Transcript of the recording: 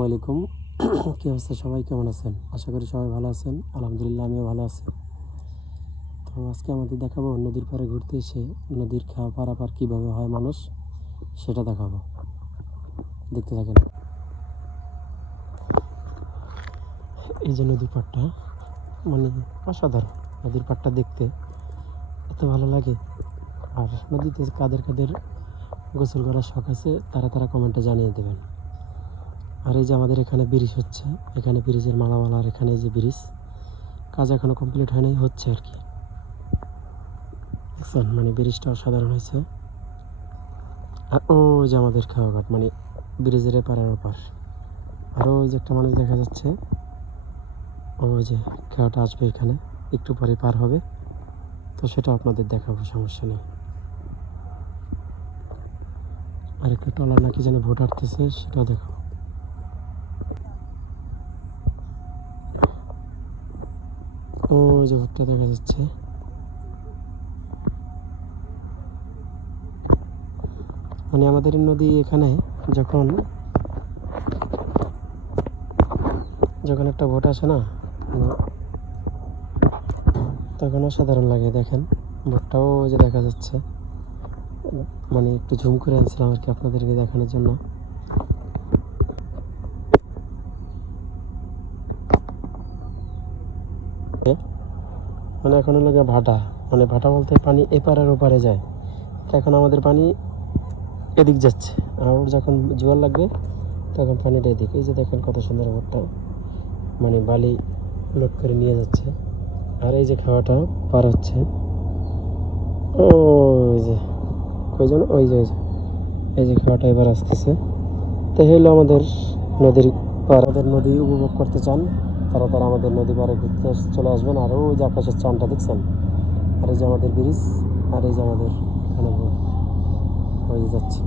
আসসালামাইকুম। কি অবস্থা, সবাই কেমন আছেন? আশা করি সবাই ভালো আছেন। আলহামদুলিল্লাহ, আমিও ভালো আছি। তো আজকে আমাদের দেখাবো নদীর পাড়ে ঘুরতে এসে নদীর খাওয়া পারাপার কীভাবে হয় মানুষ, সেটা দেখাবো। দেখতে থাকেন। এই যে নদীর পাড়টা, মানে অসাধারণ। নদীর পাড়টা দেখতে এত ভালো লাগে। আর নদীতে কাদের কাদের গোসল করার শখ আছে তারা কমেন্টে জানিয়ে দেবেন। আর এই যে আমাদের এখানে ব্রিজ হচ্ছে, এখানে ব্রিজের মালামাল। আর এখানে এই যে ব্রিজ কাজ এখনো কমপ্লিট হয়নি, হচ্ছে আর কি। দেখছেন, মানে ব্রিজটা অসাধারণ হয়েছে। আর ওই যে আমাদের খাওয়াঘাট, মানে ব্রিজের এপার আর ওপার। আর ওই যে একটা মানুষ দেখা যাচ্ছে, ওই যে খাওয়াটা আসবে এখানে, একটু পরে পার হবে। তো সেটা আপনাদের দেখাবো, সমস্যা নেই। আর একটা টলার নাকি যেন ভোট আসতেছে, সেটাও দেখাবো। ওই যে ভোটটা দেখা যাচ্ছে। মানে আমাদের নদী এখানে যখন যখন একটা ভোট আসে না, তখন অসাধারণ লাগে। দেখেন ভোটটাও ওই যে দেখা যাচ্ছে, মানে একটু ঝুম করে আনছিলাম আর কি আপনাদেরকে দেখানোর জন্য। মানে এখন হলো ভাটা, মানে ভাটা বলতে পানি এপার আর ওপারে যায়। তো এখন আমাদের পানি এদিক যাচ্ছে, আর যখন জোয়ার লাগবে তখন পানিটা এদিক। এই যে দেখেন কত সুন্দর ভোটটা, মানে বালি লোড করে নিয়ে যাচ্ছে। আর এই যে খাওয়াটা পার হচ্ছে, ওই যে কয়জন, ওই যে এই যে খাওয়াটা এবার আসতেছে। তো হলো আমাদের নদীর পার। আমাদের নদী উপভোগ করতে চান তারা আমাদের নদী পাড়ে ঘুরতে চলে আসবেন। আর ওই যে আকাশের চানটা দেখছেন, আর এই যে আমাদের ব্রিজ, আর এই যে আমাদের এখানে ওই যাচ্ছে।